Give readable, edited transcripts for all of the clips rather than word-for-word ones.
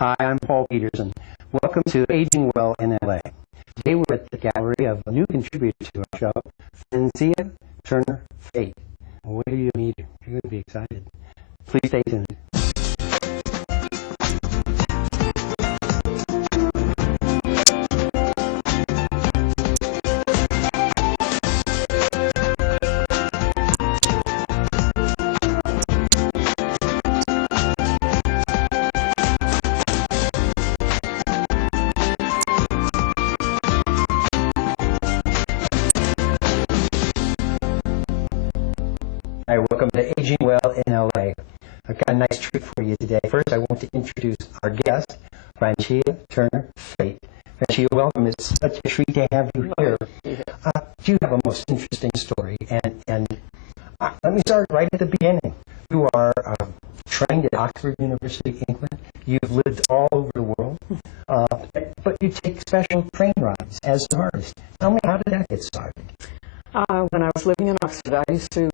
Hi, I'm Paul Peterson. Welcome to Aging Well in LA. Today we're at the gallery of a new contributor to our show, Francia Turner Fate. Wait till you meet her. You're going to be excited. Please stay tuned. Hi, welcome to Aging Well in LA. I've got a nice treat for you today. First, I want to introduce our guest, Francia Turner Fate. Francia, welcome. It's such a treat to have you here. You have a most interesting story, and let me start right at the beginning. You are trained at Oxford University, England. You've lived all over the world, but you take special train rides as an artist. Tell me, how did that get started? When I was living in Oxford, I used to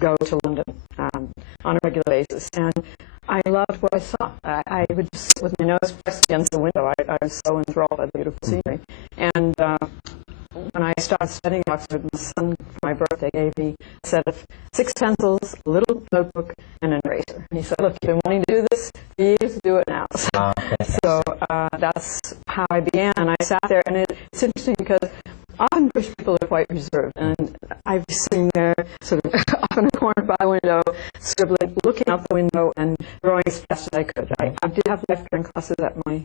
go to London on a regular basis, and I loved what I saw. I would just sit with my nose pressed against the window. I was so enthralled by the beautiful scenery. And when I started studying at Oxford, my son, for my birthday, gave me a set of 6 pencils, a little notebook, and an eraser. And he said, look, you've been wanting to do this for years, do it now. So that's how I began, and I sat there, and it's interesting because often British people are quite reserved, and I'd be sitting there sort of off in a corner by a window, scribbling, looking out the window and drawing as fast as I could. I did have life drawing classes at my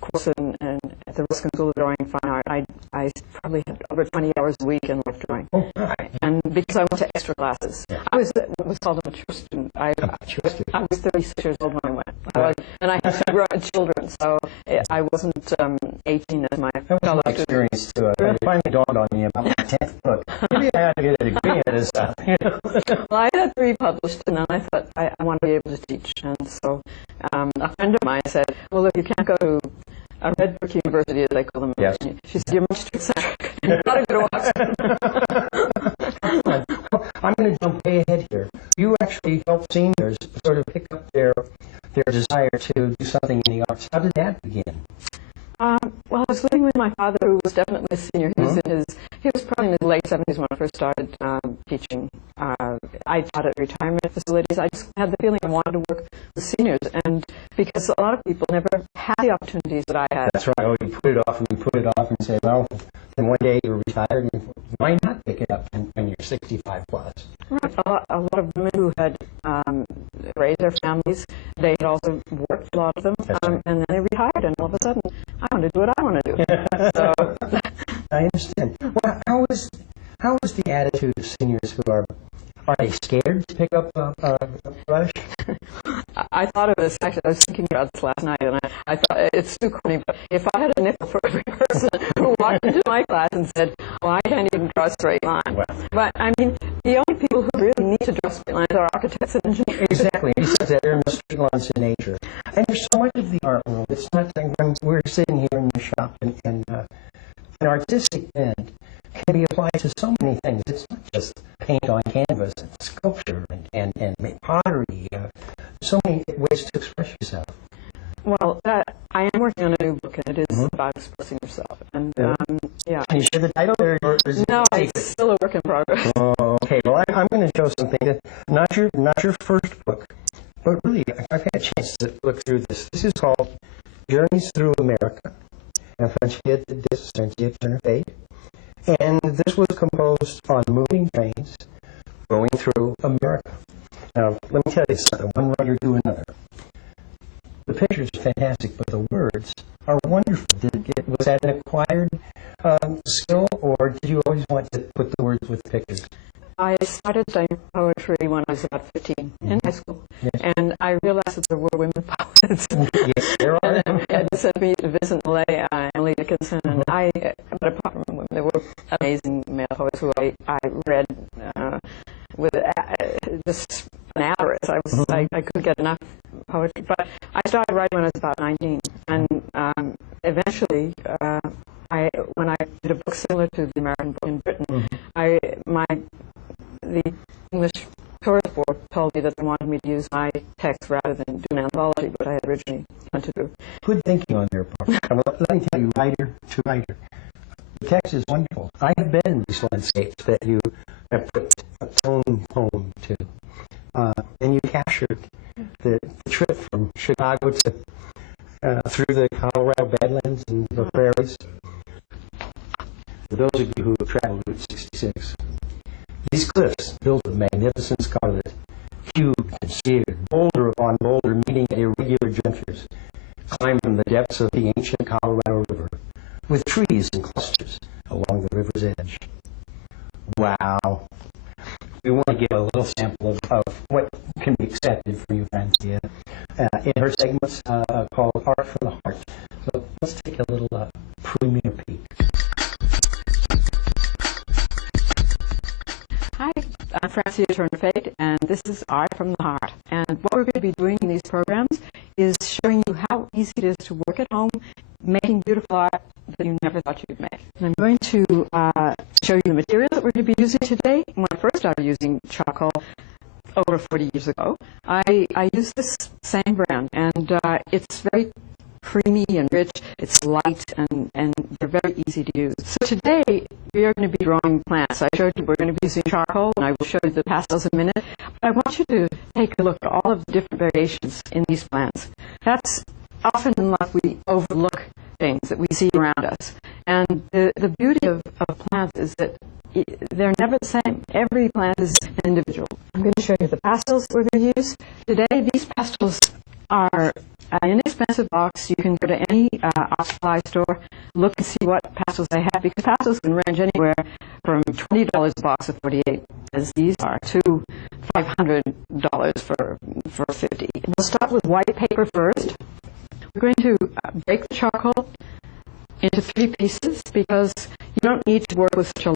course and at the Ruskin School of Drawing and Fine Art. I probably had over 20 hours a week in life drawing. And because I went to extra classes, I was what was called a mature student. I was 36 years old when I went. And I had 2 grown children, so I wasn't 18 as my fellow That was my experience, too. It finally dawned on me about my 10th book. Maybe I had to get a degree in this stuff. Well, I had 3 published, and then I thought I want to be able to teach. And so a friend of mine said, well, look, you can't go to a Red Brick University, as they call them. Yes. She said, you're much too eccentric. You've got to go to Oxford. I'm going to jump way ahead here. You actually help seniors sort of pick up their desire to do something in the arts. How did that begin? Well, I was living with my father, who was definitely a senior. He was probably in his late 70s when I first started teaching. I taught at retirement facilities. I just had the feeling I wanted to work with seniors, and because a lot of people never had the opportunities that I had. That's right. Oh, you put it off and say, well, then one day you're retired, and why not pick it up when you're 65 plus? Right. A lot of women who had raised their families, they had also worked, a lot of them, and then they retired, and all of a sudden, I want to do what I want to do. So, I understand. Well, how is the attitude of seniors who are they scared to pick up a brush? I thought of this, actually, I was thinking about this last night, and I thought, it's too corny, but if I had a nickel for every person who walked into my class and said, well, I can't even draw a straight line. Well. But, I mean, the only people who really need to draw straight lines are architects and engineers. Exactly. Besides that, there are no straight lines in nature. And there's so much of the art world. It's not like when we're sitting here in the shop, and an artistic bend can be applied to so many things. It's not just paint on canvas, it's sculpture and pottery. So many ways to express yourself. Well, I am working on a new book, and it is about expressing yourself. And yeah. Can you share the title? Or is it no, it's still a work in progress. Oh, okay. Well, I'm going to show something that not your first book, but really I've had a chance to look through this. This is called Journeys Through America, and Francia did this, Francia Turner Fate. And this was composed on moving trains going through America. Now, let me tell you something. One writer to another. The picture's fantastic, but the words are wonderful. Was that an acquired skill, or did you always want to put the words with pictures? I started studying poetry when I was about 15 in high school, and I realized that there were women poets. Yes, there are. And sent me to visit Malay, Emily Dickinson, and but apart from women, there were amazing male poets who I read with just an avarice. I couldn't get enough poetry, but I started writing when I was about 19, and eventually, when I did a book similar to the American book in Britain, the English tourist board told me that they wanted me to use my text rather than do an anthology, what I had originally planned to do. Good thinking on their part. Let me tell you, writer to writer, the text is wonderful. I have been in these landscapes that you have put a tone poem to, and you captured the trip from Chicago to through the Colorado Badlands and the prairies. For those of you who have traveled Route 66, these cliffs, built with magnificent scarlet, cubed and seared, boulder upon boulder, meeting at irregular junctures, climb from the depths of the ancient Colorado River, with trees and clusters along the river's edge. Wow. We want to give a little sample of what can be expected from you, Francia, in her segments called Art from the Heart. So let's take a little premier peek. Hi, I'm Francia Turner-Fate, and this is Art from the Heart. And what we're going to be doing in these programs is showing you how easy it is to work at home, making beautiful art that you never thought you'd make. And I'm going to show you the material that we're going to be using today. When I first started using charcoal over 40 years ago, I used this same brand, and it's very creamy and rich. It's light, and they're very easy to use. So today, we are going to be drawing plants. I showed you we're going to be using charcoal, and I will show you the pastels in a minute. But I want you to take a look at all of the different variations in these plants. That's often in life we overlook things that we see around us. And the beauty of plants is that they're never the same. Every plant is an individual. I'm going to show you the pastels that we're going to use. Today, these pastels are an inexpensive box. You can go to any art supply store, look and see what pastels they have, because pastels can range anywhere from $20 a box of 48, as these are, to $500 for 50. We'll start with white paper first. We're going to break the charcoal into 3 pieces because you don't need to work with such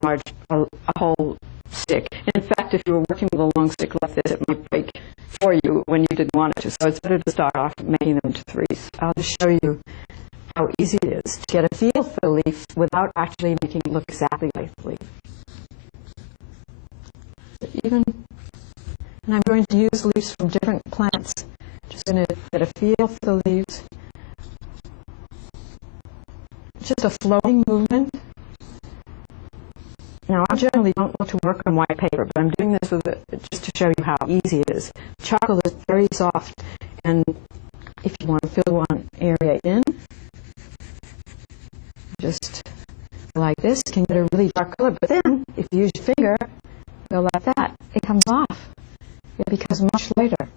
a whole stick. In fact, if you were working with a long stick like this, it might break for you when you didn't want it to. So it's better to start off making them into 3s. I'll just show you how easy it is to get a feel for the leaf without actually making it look exactly like the leaf. And I'm going to use leaves from different plants. Just going to get a feel for the leaves. Just a flowing movement. Now, I generally don't want to work on white paper, but I'm doing this just to show you how easy it is. Charcoal is very soft, and if you want to fill one area in, just like this, you can get a really dark color. But then, if you use your finger, go like that, it comes off. It becomes much lighter.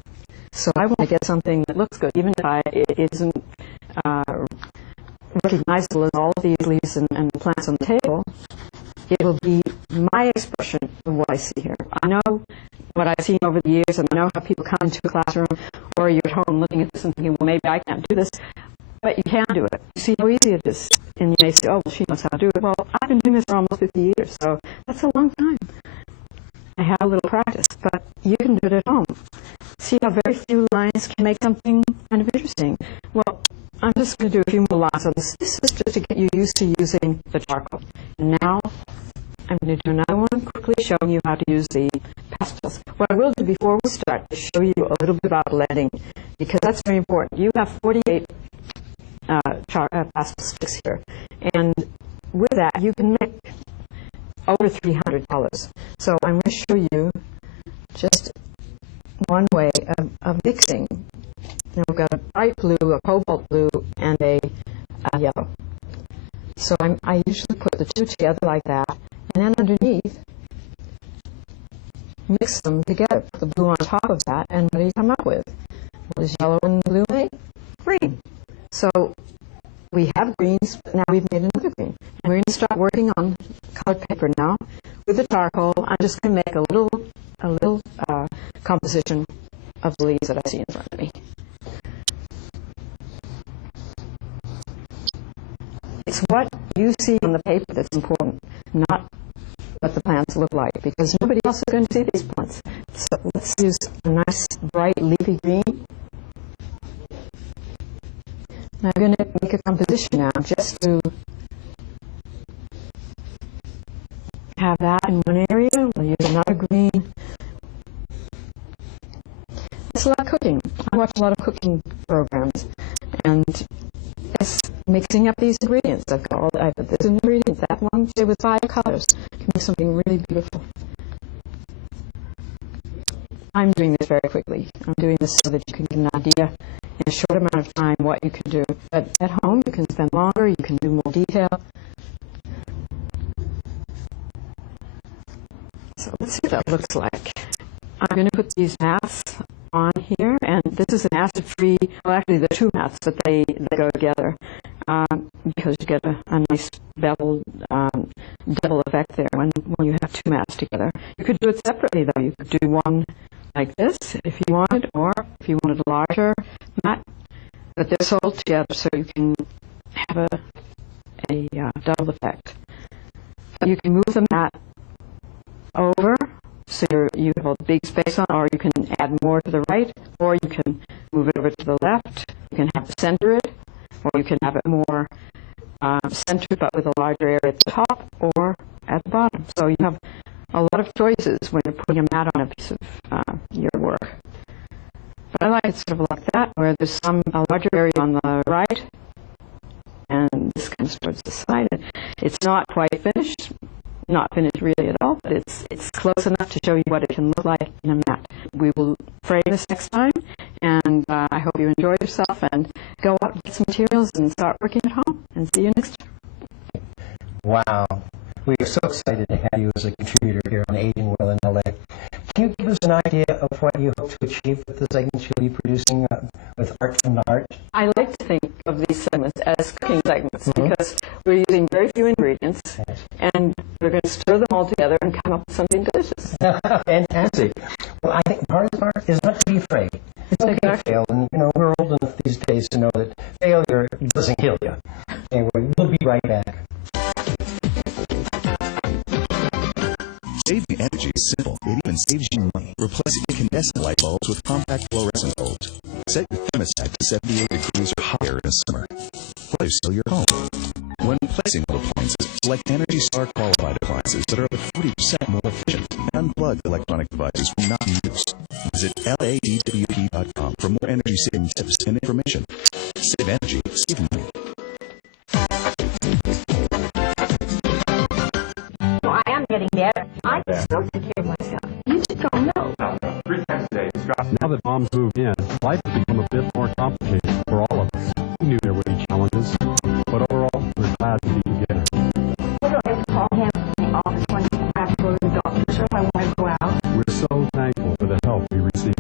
So I want to get something that looks good, even if it isn't recognizable as all of these leaves and plants on the table. It will be my expression of what I see here. I know what I've seen over the years, and I know how people come into a classroom, or you're at home looking at this and thinking, well, maybe I can't do this. But you can do it. You see how easy it is. And you may say, oh, well, she knows how to do it. Well, I've been doing this for almost 50 years, so that's a long time. I have a little practice, but you can do it at home. See how very few lines can make something kind of interesting. Well, I'm just going to do a few more lines on this. This is just to get you used to using the charcoal. And now I'm going to do another one, quickly showing you how to use the pastels. What I will do before we start is show you a little bit about blending, because that's very important. You have 48 pastel sticks here, and with that you can make over 300 colors. So I'm going to show you just one way of mixing. Now we've got a bright blue, a cobalt blue, and a yellow. So I usually put the two together like that, and then underneath, mix them together. Put the blue on top of that, and what do you come up with? What does yellow and blue make? Green. So we have greens, but now we've made another green. And we're going to start working on colored paper now. With the charcoal, I'm just going to make a little composition of the leaves that I see in front of me. It's what you see on the paper that's important, not what the plants look like, because nobody else is going to see these plants. So let's use a nice, bright, leafy green. Now I'm going to make a composition now, just to have that in one area. We'll use another green. just like cooking. I watch a lot of cooking programs, and it's mixing up these ingredients. I've got this ingredient, that one, say with 5 colors, can make something really beautiful. I'm doing this very quickly. I'm doing this so that you can get an idea in a short amount of time what you can do. But at home, you can spend longer, you can do more detail. So let's see what that looks like. I'm going to put these mats on here, and this is an acid-free, well, actually, the 2 mats, but they go together because you get a nice beveled, double effect there when you have 2 mats together. You could do it separately, though. You could do one like this if you wanted, or if you wanted a larger mat, but they're sold together so you can have a double effect. But you can move the mat over so you have a big space on, or you can add more to the right, or you can move it over to the left. You can have it center it, or you can have it more centered but with a larger area at the top or at the bottom. So you have a lot of choices when you're putting a mat on a piece of your work. But I like it sort of like that, where there's a larger area on the right, and this comes towards the side. It's not quite finished. Not finished really at all, but it's close enough to show you what it can look like in a mat. We will frame this next time, and I hope you enjoy yourself, and go out and get some materials and start working at home, and see you next time. Wow. We are so excited to have you as a contributor here on Aging Well in LA. Can you give us an idea of what you hope to achieve with the segments you'll be producing with Art from the Heart? I like to think of these segments as cooking segments because we're using very few ingredients, and we're going to stir them all together and come up with something delicious. Fantastic. Well, I think part of art is not to be afraid. It's okay to fail, and we're old enough these days to know that failure doesn't kill you. Anyway, we'll be right back. Saving energy is simple. It even saves you money. Replace incandescent light bulbs with compact fluorescent bulbs. Set your thermostat to 78 degrees or higher in the summer. While you're still your home. When replacing old appliances, select Energy Star qualified appliances that are up to 40% more efficient and unplug electronic devices from not in use. Visit ladwp.com for more energy saving tips and information. Save energy, save money. I am getting better. I can still take care of myself. You just don't know. 3 times a day. Now that moms moved in, life has become a bit more complicated for all of us. We knew there would be challenges, but overall, we're glad to be together. What do I have to call him in the office when I have to go to the doctor's or if I want to go out? We're so thankful for the help we receive.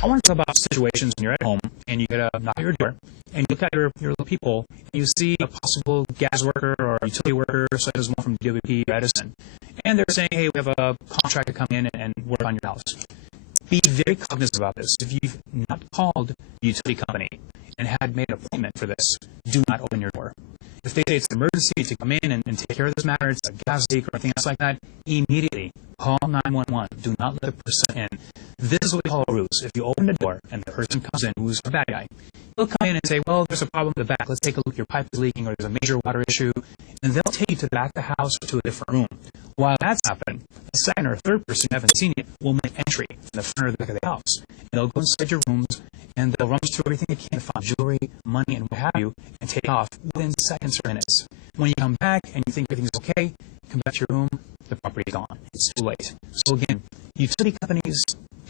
I want to talk about situations when you're at home and you get a knock at your door and you look at your little people and you see a possible gas worker or utility worker such as one from DWP or Edison, and they're saying, hey, we have a contractor come in and work on your house. Be very cognizant about this. If you've not called the utility company and had made an appointment for this, do not open your door. If they say it's an emergency to come in and take care of this matter, it's a gas leak or anything else like that, immediately call 911. Do not let the person in. This is what we call a ruse. If you open the door and the person comes in who's a bad guy, he'll come in and say, well, there's a problem in the back. Let's take a look. Your pipe is leaking or there's a major water issue. And they'll take you to the back of the house or to a different room. While that's happening, the second or third person who haven't seen it will make entry from the front or the back of the house. And they'll go inside your rooms and they'll rummage through everything they can, find jewelry, money, and what have you, and take off within seconds or minutes. When you come back and you think everything's okay, you come back to your room, the property's gone. It's too late. So again, utility companies,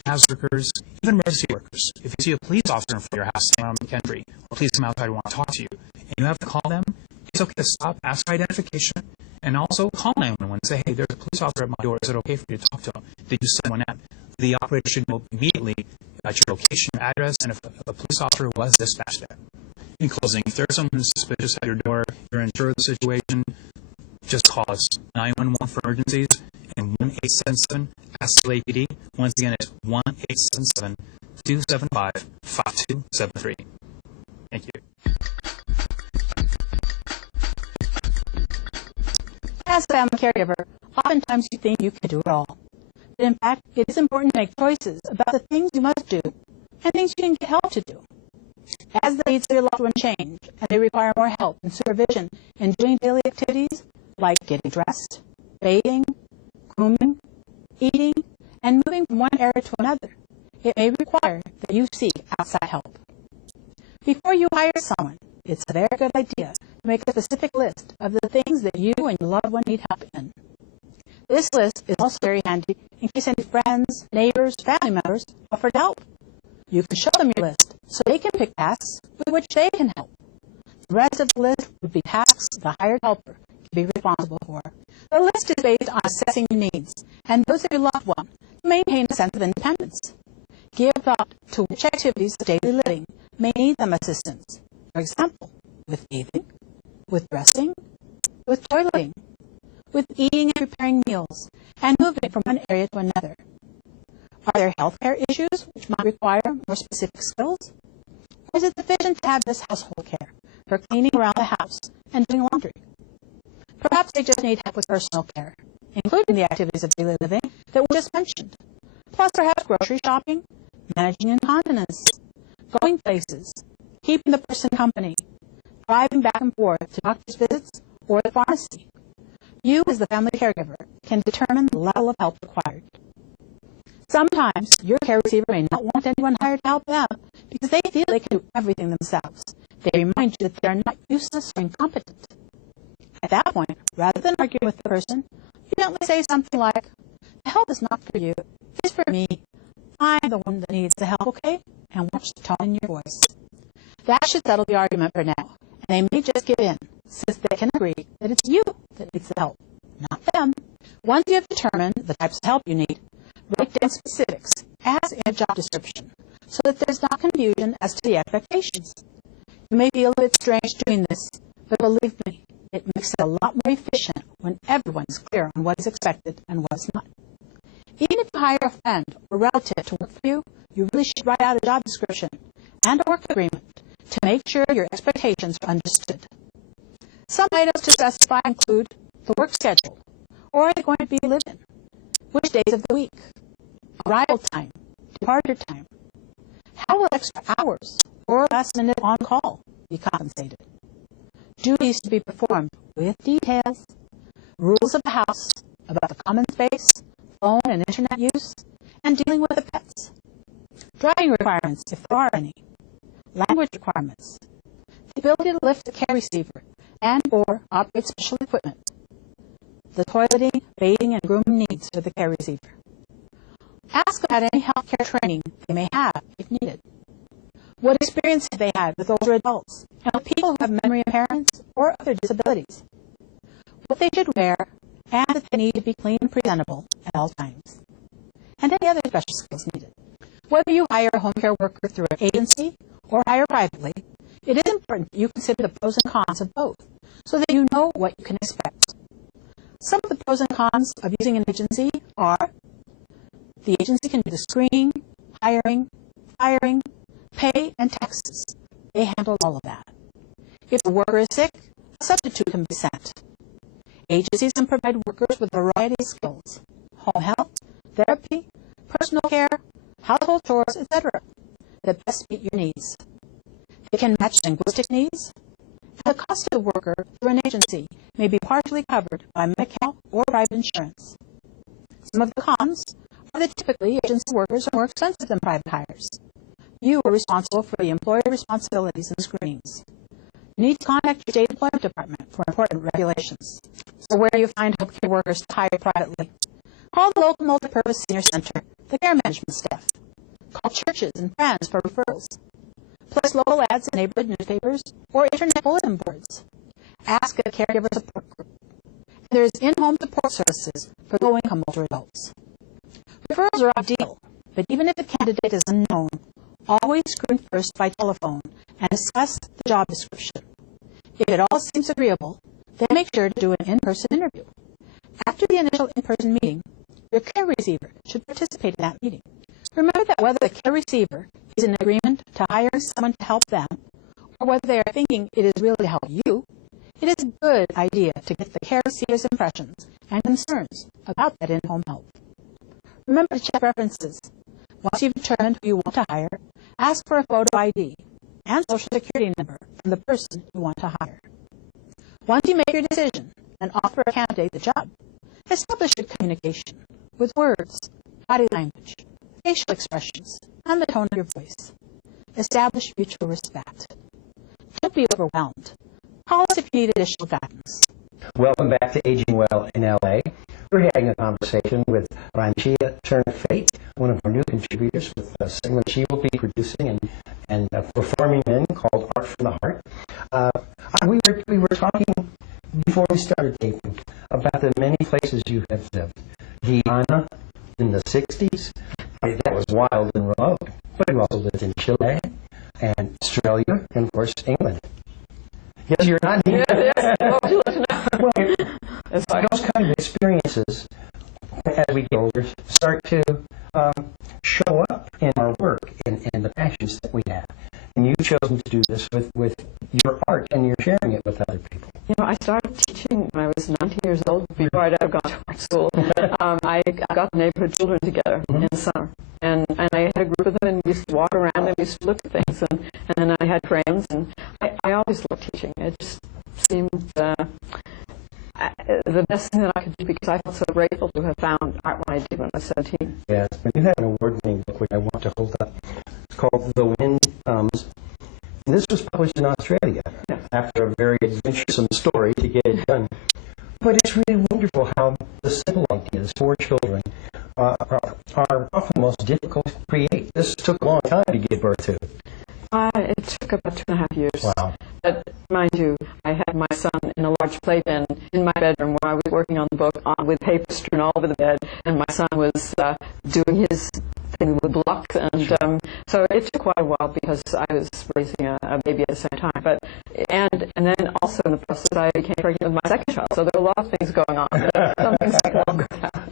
gas workers, even emergency workers. If you see a police officer in front of your house saying, I'm in country, or police come outside and want to talk to you, and you have to call them, it's okay to stop, ask for identification, and also call 911 and say, hey, there's a police officer at my door. Is it okay for you to talk to him? Did you send one out? The operator should know immediately at your location, your address, and if a police officer was dispatched there. In closing, if there's someone suspicious at your door, you're unsure of the situation, just call us 911 for emergencies and 1-877-ASK-LAPD. Once again, it's 1-877-275-5273. Thank you. As a family caregiver, oftentimes you think you can do it all. But in fact, it is important to make choices about the things you must do and things you can get help to do. As the needs of your loved one change and they require more help and supervision in doing daily activities like getting dressed, bathing, grooming, eating, and moving from one area to another, it may require that you seek outside help. Before you hire someone, it's a very good idea to make a specific list of the things that you and your loved one need help in. This list is also very handy in case any friends, neighbors, family members offer to help. You can show them your list so they can pick tasks with which they can help. The rest of the list would be tasks the hired helper can be responsible for. The list is based on assessing your needs and those of your loved one to maintain a sense of independence. Give thought to which activities of daily living may need some assistance. For example, with bathing, with dressing, with toileting, with eating and preparing meals, and moving from one area to another. Are there healthcare issues which might require more specific skills? Or is it sufficient to have this household care for cleaning around the house and doing laundry? Perhaps they just need help with personal care, including the activities of daily living that we just mentioned, plus perhaps grocery shopping, managing incontinence, going places, keeping the person company, driving back and forth to doctor's visits or the pharmacy. You, as the family caregiver, can determine the level of help required. Sometimes your care receiver may not want anyone hired to help them because they feel they can do everything themselves. They remind you that they are not useless or incompetent. At that point, rather than arguing with the person, you gently say something like, "The help is not for you, it's for me. I'm the one that needs the help, okay?" And watch the tone in your voice. That should settle the argument for now, and they may just give in, since they can agree that it's you that needs the help, not them. Once you have determined the types of help you need, write down specifics as in a job description, so that there's not confusion as to the expectations. You may feel a bit strange doing this, but believe me, it makes it a lot more efficient when everyone is clear on what is expected and what is not. Even if you hire a friend or relative to work for you, you really should write out a job description and a work agreement to make sure your expectations are understood. Some items to specify include the work schedule, or are they going to be lived in? Which days of the week? Arrival time, departure time. How will extra hours or last-minute on-call be compensated? Duties to be performed with details. Rules of the house about the common space, phone and internet use, and dealing with the pets. Driving requirements, if there are any. Language requirements. The ability to lift the care receiver and or operate special equipment. The toileting, bathing, and grooming needs for the care receiver. Ask about any healthcare training they may have if needed. What experience have they had with older adults and with people who have memory impairments or other disabilities? What they should wear, and that they need to be clean and presentable at all times. And any other special skills needed. Whether you hire a home care worker through an agency or hire privately, it is important that you consider the pros and cons of both, so that you know what you can expect. Some of the pros and cons of using an agency are: the agency can do the screening, hiring, firing, pay, and taxes. They handle all of that. If the worker is sick, a substitute can be sent. Agencies can provide workers with a variety of skills: home health, therapy, personal care, household chores, etc., that best meet your needs. They can match linguistic needs, and the cost of the worker through an agency may be partially covered by Medi-Cal or private insurance. Some of the cons are that typically agency workers are more expensive than private hires. You are responsible for the employer responsibilities and screenings. You need to contact your state employment department for important regulations. So where do you find healthcare workers to hire privately? Call the local multipurpose senior center, the care management staff. Call churches and friends for referrals. Place local ads in neighborhood newspapers or internet bulletin boards. Ask a caregiver support group. There is in-home support services for low-income older adults. Referrals are ideal, but even if the candidate is unknown, always screen first by telephone and discuss the job description. If it all seems agreeable, then make sure to do an in-person interview. After the initial in-person meeting, your care receiver should participate in that meeting. Remember that whether the care receiver is in agreement to hiring someone to help them, or whether they are thinking it is really to help you, it is a good idea to get the care receiver's impressions and concerns about that in-home help. Remember to check references. Once you've determined who you want to hire, ask for a photo ID and social security number from the person you want to hire. Once you make your decision and offer a candidate the job, establish good communication with words, body language, facial expressions, and the tone of your voice. Establish mutual respect. Don't be overwhelmed. Call us if you need additional guidance. Welcome back to Aging Well in LA. We're having a conversation with Ranjia Turner-Fate, one of our new contributors with a segment she will be producing and performing in called Art from the Heart. We were talking before we started taping about the many places you have lived. Guyana in the 60s, that was wild and remote, but you also lived in Chile and Australia and, of course, England. Yes, you're not here. Yes. What would you like to know? Well, those kind of experiences, as we get older, start to show up in our work and the passions that we have. And you've chosen to do this with your art, and you're sharing it with other people. You know, I started teaching when I was 19 years old, before I'd ever gone to art school. I got the neighborhood children together in the summer. And I had a group of them, and we used to walk around and we used to look at things. And then I had friends, and I always loved teaching. It just seemed the best thing that I could do, because I felt so grateful to have found art when I did when I was 17. Yes, but you have an award-winning book which I want to hold up. It's called The Wind Comes. And this was published in Australia after a very adventuresome story to get it done. But it's really wonderful how the simple ideas for children are often the most difficult to create. This took a long time to give birth to. It took about 2.5 years. Wow. But mind you, I had my son in a large playpen in my bedroom where I was working on the book with paper strewn all over the bed, and my son was doing his thing with blocks. And so it took quite a while because I was raising a baby at the same time. But and then also in the process, I became pregnant with my second child. So there were a lot of things going on. Some things take longer.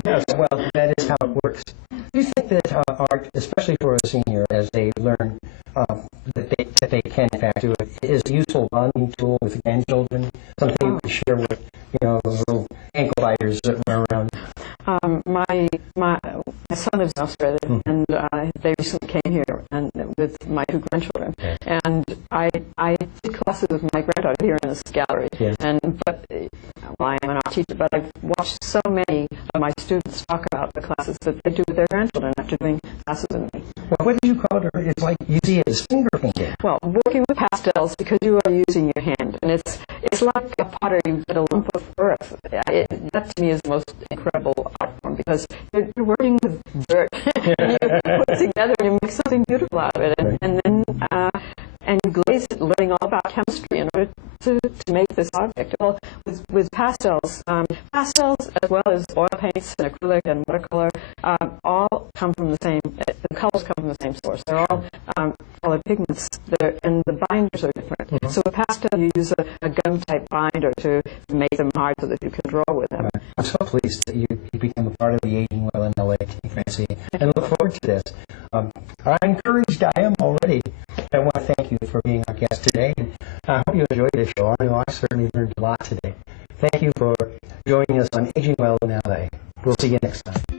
Yes, well, that is how it works. Do you think that art, especially for a senior, as they learn that they can in fact do it, is a useful bonding tool with grandchildren? Something you can share with, those little ankle biters that run around? My son lives in Australia, and they recently came here and with my two grandchildren. Okay. And I did classes with my granddaughter here in this gallery. Yes. I am an art teacher, but I've watched so many of my students talk about the classes that they do with their grandchildren after doing classes with me. Well, what did you call it? It's like you see it as finger painting. Well, working with pastels, because you are using your hand, and it's like a pottery with a lump of earth. That to me is the most incredible art form, because you're working with dirt, and you put it together and you make something beautiful out of it, and then you glaze it, learning all about chemistry in order to make this object. Well, with pastels, pastels as well as oil paints and acrylic and watercolor, all come from the same. The colors come from the same source. They're all colored pigments, and the binders are different. Mm-hmm. So with pastel, you use a gum-type binder to make them hard so that you can draw with them. I'm so pleased that you become a part of the Aging Well in LA team, Francie, and look forward to this. I'm encouraged. I am already. I want to thank you for being our guest today. I hope you enjoyed this show. I know I certainly learned a lot today. Thank you for joining us on Aging Well in LA. We'll see you next time.